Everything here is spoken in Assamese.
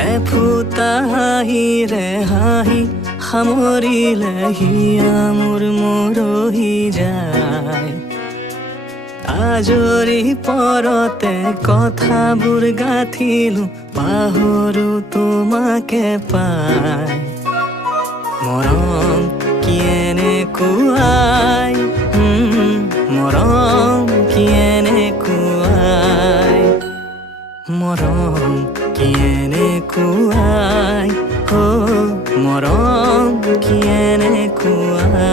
এফুটা হাঁহিৰে হাঁহি সামৰিলে হিয়া মোৰ মৰহি যায়। আজৰি পৰতে কথাবোৰ গাঁঠিলো, পাহৰো তোমাকে পাই। মৰম কি এনেকুৱাই, মৰম কি এনেকুৱাই, মৰম কি এনেকুৱাই, মৰম কি এনেকুৱাই।